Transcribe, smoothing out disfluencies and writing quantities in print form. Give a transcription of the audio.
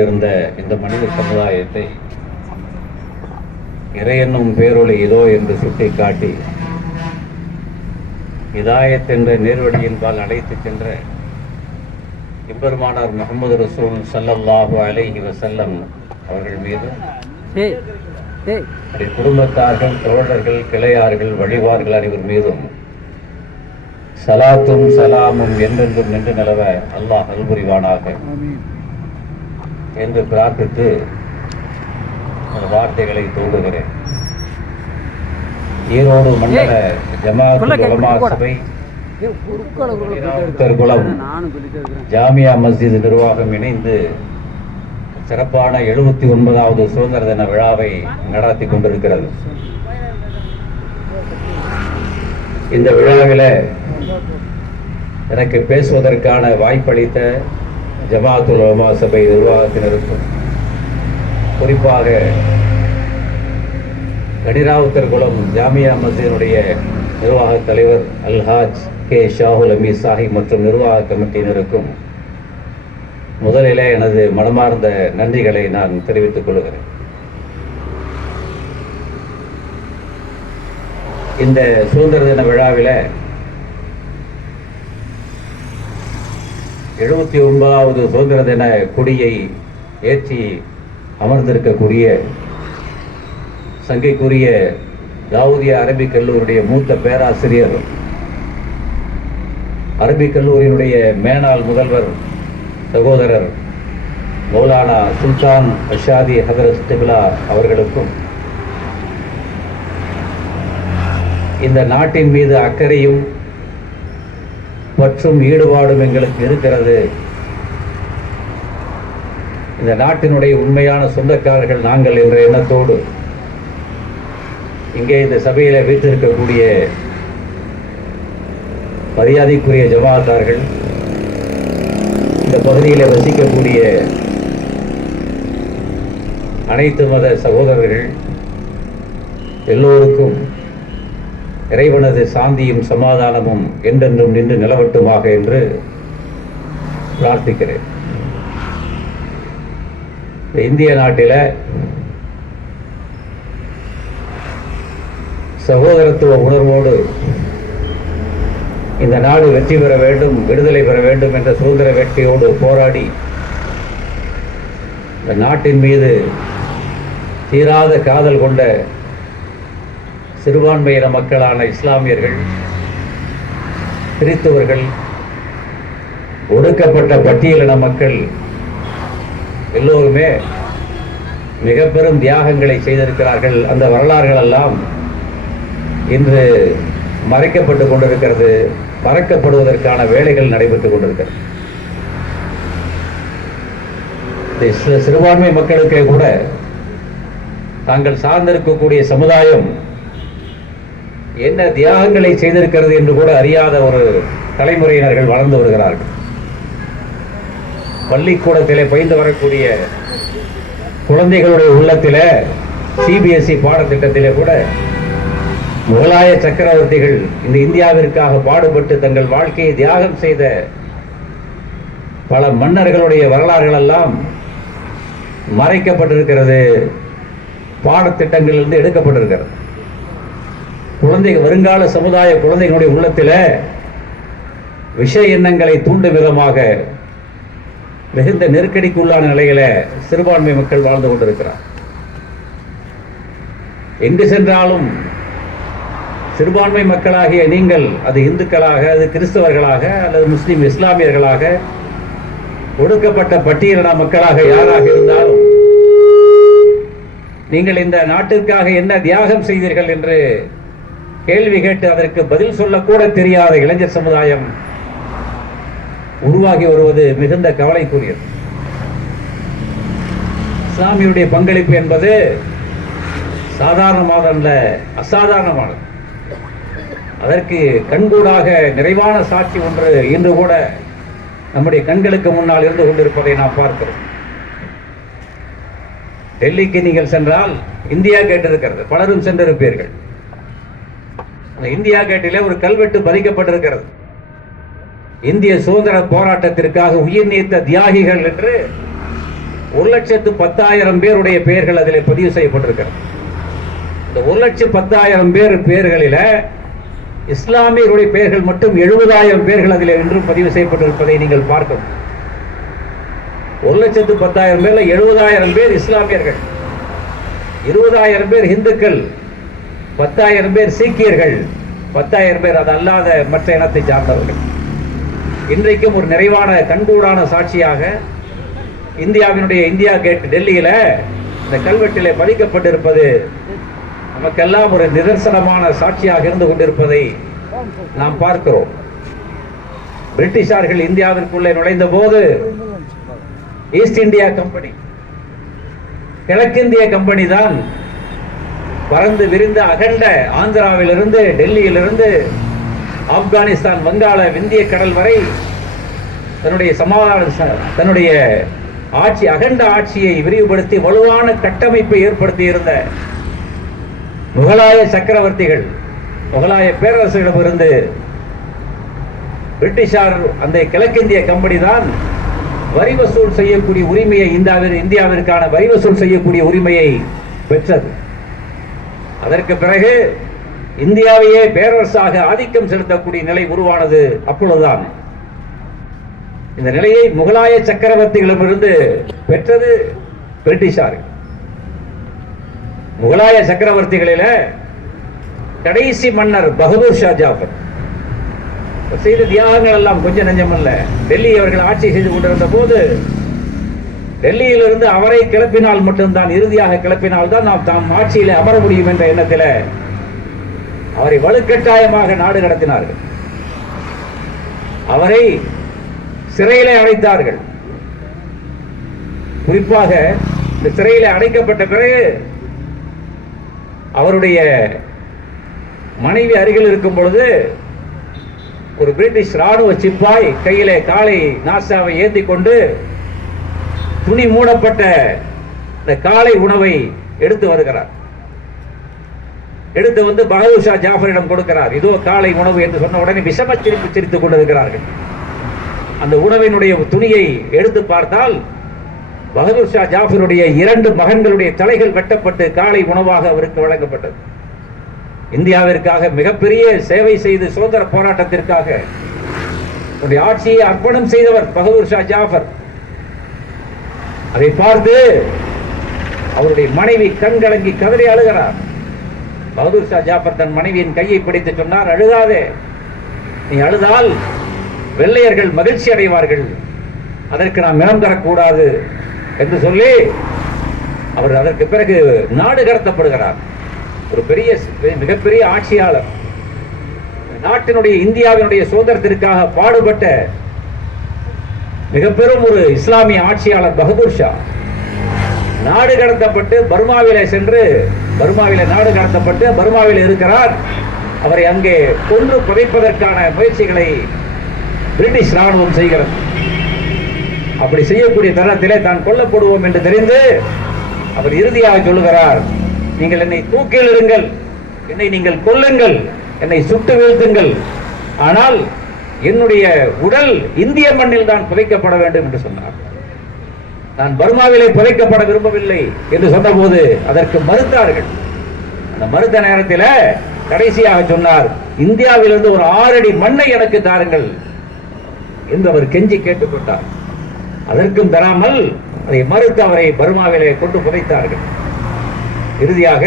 இருந்த இந்த மனித சமுதாயத்தை இறை என்னும் பேரொளி இதோ என்று சுட்டிக்காட்டி இதாயத் என்ற நேர்வழியின்பால் அழைத்து சென்ற எம்பெருமானார் முஹம்மது ரசூல் ஸல்லல்லாஹு அலைஹி வஸல்லம் அவர்கள் மீது குடும்பத்தார்கள், தோழர்கள், கிளையார்கள், வழிவார்கள் அனைவர் மீதும் சலாத்தும் சலாமும் என்றென்றும் நின்று நிலவ அல்லாஹ் அருள்புரிவானாக என்று பிரார்த்தித்து வார்த்தைகளை தோன்றுகிறேன். ஈரோடு மண்டல ஜமாஅத்துல் உலமா சபை குளம் ஜாமியா மஸ்ஜித் நிர்வாகம் இணைந்து சிறப்பான 79வது சுதந்திர தின விழாவை நடத்தி கொண்டிருக்கிறது. இந்த விழாவில் எனக்கு பேசுவதற்கான வாய்ப்பளித்த ஜமாஅத்துல் உலமா சபை நிர்வாகத்தினருக்கும், குறிப்பாக கடிராவுத்தர்குளம் ஜாமியா மஸ்ஜிதினுடைய நிர்வாக தலைவர் அல்ஹாஜ் கே ஷாஹுல் அமீ சாஹிப் மற்றும் நிர்வாக கமிட்டியினருக்கும் முதலிலே எனது மனமார்ந்த நன்றிகளை நான் தெரிவித்துக் கொள்கிறேன். இந்த சுதந்திர தின விழாவில் 79வது சுதந்திர தின கொடியை ஏற்றி அமர்ந்திருக்கக்கூடிய சங்கைக்குரிய தாவூதியா அரபிக் கல்லூரியுடைய மூத்த பேராசிரியர், அரபிக் கல்லூரியினுடைய மேனாள் முதல்வர் சகோதரர் மௌலானா சுல்தான் அஷாதி ஹதரத் திப்லா அவர்களுக்கும், இந்த நாட்டின் மீது அக்கறையும் மற்றும் ஈடுபாடும் எங்களுக்கு இருக்கிறது, இந்த நாட்டினுடைய உண்மையான சொந்தக்காரர்கள் நாங்கள் என்ற எண்ணத்தோடு இங்கே இந்த சபையில் வீற்றிருக்கக்கூடிய மரியாதைக்குரிய ஜமாஅத்தார்கள், இந்த பகுதியில் வசிக்கக்கூடிய அனைத்து மத சகோதரர்கள் எல்லோருக்கும் இறைவனது சாந்தியும் சமாதானமும் என்றென்றும் நின்று நிலவட்டுமாக என்று பிரார்த்திக்கிறேன். இந்திய நாட்டில் சகோதரத்துவ உணர்வோடு இந்த நாடு வெற்றி பெற வேண்டும், விடுதலை பெற வேண்டும் என்ற சுதந்திர வேட்கையோடு போராடி இந்த நாட்டின் மீது தீராத காதல் கொண்ட சிறுபான்மையின மக்களான இஸ்லாமியர்கள், கிறிஸ்தவர்கள், ஒடுக்கப்பட்ட பட்டியலின மக்கள் எல்லோருமே மிக பெரும் தியாகங்களை செய்திருக்கிறார்கள். அந்த வரலாறுகள் எல்லாம் இன்று மறைக்கப்பட்டு கொண்டிருக்கிறது, மறக்கப்படுவதற்கான வேலைகள் நடைபெற்றுக் கொண்டிருக்கிறது. சிறுபான்மை மக்களுக்கே கூட தாங்கள் சார்ந்திருக்கக்கூடிய சமுதாயம் என்ன தியாகங்களை செய்திருக்கிறது என்று கூட அறியாத ஒரு தலைமுறையினர்கள் வளர்ந்து வருகிறார்கள். பள்ளிக்கூடத்திலே பயின்று வரக்கூடிய குழந்தைகளுடைய உள்ளத்திலே சிபிஎஸ்இ பாடத்திட்டத்திலே கூட முகலாய சக்கரவர்த்திகள் இந்த இந்தியாவிற்காக பாடுபட்டு தங்கள் வாழ்க்கையை தியாகம் செய்த பல மன்னர்களுடைய வரலாறுகள் எல்லாம் மறைக்கப்பட்டிருக்கிறது, பாடத்திட்டங்களிலிருந்து எடுக்கப்பட்டிருக்கிறது. வருங்கால சமுதாய குழந்தைகளுடைய உள்ளத்தில் விஷ எண்ணங்களை தூண்டும் விதமாக மிகுந்த நெருக்கடிக்குள்ளான நிலையில சிறுபான்மை மக்கள் வாழ்ந்து கொண்டிருக்கிறார். எங்கு சென்றாலும் சிறுபான்மை மக்களாகிய நீங்கள், அது இந்துக்களாக, அது கிறிஸ்தவர்களாக, அல்லது முஸ்லிம் இஸ்லாமியர்களாக, ஒடுக்கப்பட்ட பட்டியலின மக்களாக யாராக இருந்தாலும் நீங்கள் இந்த நாட்டிற்காக என்ன தியாகம் செய்தீர்கள் என்று கேள்வி கேட்டு அதற்கு பதில் சொல்லக்கூட தெரியாத இளைஞர் சமுதாயம் உருவாகி வருவது மிகுந்த கவலைக்குரியது. இஸ்லாமியுடைய பங்களிப்பு என்பது சாதாரணமானதல்ல, அசாதாரணமானது. அதற்கு கண்கூடாக நிறைவான சாட்சி ஒன்று இன்று கூட நம்முடைய கண்களுக்கு முன்னால் இருந்து கொண்டிருப்பதை நாம் பார்க்கிறோம். டெல்லிக்கு நீங்கள் சென்றால் இந்தியா கேட் இருக்கிறது, பலரும் சென்றிருப்பீர்கள். இந்தியா கேட்டிலே ஒரு கல்வெட்டு பதிக்கப்பட்டிருக்கிறது. இந்திய சுதந்திர போராட்டத்திற்காக உயிர் நீத்த தியாகிகள் என்று 1,10,000 பேருடைய பெயர்கள் அதில் பதிவு செய்யப்பட்டிருக்கிறது. இந்த 1,10,000 பேர் பெயர்களில இஸ்லாமியர்களுடைய பெயர்கள் மட்டும் 70,000 பேர்கள் அதில் இன்றும் பதிவு செய்யப்பட்டிருப்பதை நீங்கள் பார்க்கணும். 1,10,000 பேர்ல 70,000 பேர் இஸ்லாமியர்கள், 20,000 பேர் இந்துக்கள், 10,000 பேர் சீக்கியர்கள், 10,000 பேர் அது அல்லாத மற்ற இனத்தை சார்ந்தவர்கள். இன்றைக்கும் ஒரு நிறைவான கண்கூடான சாட்சியாக இந்தியாவினுடைய இந்தியா கேட் டெல்லியில இந்த கல்வெட்டிலே பதிக்கப்பட்டிருப்பது நமக்கெல்லாம் ஒரு நிதர்சனமான சாட்சியாக இருந்து கொண்டிருப்பதை நாம் பார்க்கிறோம். பிரிட்டிஷார்கள் இந்தியாவிற்குள்ளே நுழைந்த போது ஈஸ்ட் இந்தியா கம்பெனி, கிழக்கிந்திய கம்பெனி தான் பறந்து விரிந்த அகண்ட ஆந்திராவிலிருந்து, டெல்லியிலிருந்து ஆப்கானிஸ்தான், வங்காள, விந்திய கடல் வரை தன்னுடைய ஆட்சி, அகண்ட ஆட்சியை விரிவுபடுத்தி வலுவான கட்டமைப்பை ஏற்படுத்தி இருந்த முகலாய சக்கரவர்த்திகள், முகலாய பேரரசுகளிடமிருந்து பிரிட்டிஷார் அந்த கிழக்கிந்திய கம்பெனி தான் வரி வசூல் செய்யக்கூடிய உரிமையை, இந்தியாவிற்கான வரி வசூல் செய்யக்கூடிய உரிமையை பெற்றது. அதற்கு பிறகு இந்தியாவையே பேரரசாக ஆதிக்கம் செலுத்தக்கூடிய நிலை உருவானது. அப்பொழுதுதான் இந்த நிலையை முகலாய சக்கரவர்த்திகளிடமிருந்து பெற்றது பிரிட்டிஷார். முகலாய சக்கரவர்த்திகளில கடைசி மன்னர் பகதூர் ஷா ஜாஃபர் செய்த தியாகங்கள் எல்லாம் கொஞ்சம் நெஞ்சமல்ல. டெல்லி அவர்கள் ஆட்சி செய்து கொண்டிருந்த போது டெல்லியிலிருந்து அவரை கிளப்பினால் மட்டும்தான், இறுதியாக கிளப்பினால் தான் நாம் தாம் ஆட்சியில் அமர முடியும் என்ற எண்ணத்தில் அவரை வலுக்கட்டாயமாக நாடு கடத்தினார்கள். அவரை சிறையிலே அடைத்தார்கள். குறிப்பாக இந்த சிறையிலே அடைக்கப்பட்ட பிறகு அவருடைய மனைவி அருகில் இருக்கும் பொழுது ஒரு பிரிட்டிஷ் ராணுவ சிப்பாய் கையிலே காளை நாசாவை ஏந்தி கொண்டு துணி மூடப்பட்ட இந்த காளை உணவை எடுத்து வருகிறார். எடுத்து வந்து பகதூர் ஷா ஜாஃபரிடம் கொடுக்கிறார். இதோ காளை உணவு என்று சொன்ன உடனே விஷம சிரிப்பு சிரித்துக் கொண்டிருக்கிறார்கள். அந்த உணவினுடைய துணியை எடுத்து பார்த்தால் பகதூர் ஷா ஜாஃபருடைய 2 மகன்களுடைய தலைகள் வெட்டப்பட்டு காளை உணவாக அவருக்கு வழங்கப்பட்டது. இந்தியாவிற்காக மிகப்பெரிய சேவை செய்து சுதந்திர போராட்டத்திற்காக ஆட்சியை அர்ப்பணம் செய்தவர் பகதூர் ஷா ஜாஃபர். அதை பார்த்து அவருடைய மனைவி கண்கலங்கி கதறி அழுகிறார். பகதூர் ஷா ஜாஃபர் தன் மனைவியின் கையை பிடித்து சொன்னார், அழுகாதே, நீ அழுதால் வெள்ளையர்கள் மகிழ்ச்சி அடைவார்கள், அதற்கு நாம் இடம் தரக்கூடாது என்று சொல்லி அவர் அதற்கு பிறகு நாடு கடத்தப்படுகிறார். ஒரு மிகப்பெரிய ஆட்சியாளர், நாட்டினுடைய இந்தியாவினுடைய சுதந்திரத்திற்காக பாடுபட்ட மிக பெரும் ஒரு இஸ்லாமிய ஆட்சியாளர் பகதூர் ஷா நாடு கடத்தப்பட்டு பர்மாவிலே சென்று, நாடு கடத்தப்பட்டு பர்மாவில் இருக்கிறார். அவரை அங்கே கொன்று புதைப்பதற்கான முயற்சிகளை பிரிட்டிஷ் ராணுவம் செய்கிறது. அப்படி செய்யக்கூடிய தருணத்திலே தான் கொல்லப்படுவோம் என்று தெரிந்து அவர் இறுதியாக சொல்லுகிறார், நீங்கள் என்னை தூக்கில் இருங்கள், என்னை நீங்கள் கொல்லுங்கள், என்னை சுட்டு வீழ்த்துங்கள், ஆனால் என்னுடைய உடல் இந்திய மண்ணில் தான் புதைக்கப்பட வேண்டும் என்று சொன்னார். நான் பர்மாவிலே புதைக்கப்பட விரும்பவில்லை என்று சொன்னபோது அதற்கு மறுத்தார்கள். அந்த மறுத்த நேரத்தில் கடைசியாக சொன்னார், இந்தியாவிலிருந்து ஒரு 6 அடி மண்ணை எனக்கு தாருங்கள் என்று அவர் கெஞ்சி கேட்டுக்கொண்டார். அதற்கும் தராமல் அதை மறுத்து அவரை பர்மாவிலே கொண்டு புதைத்தார்கள். இறுதியாக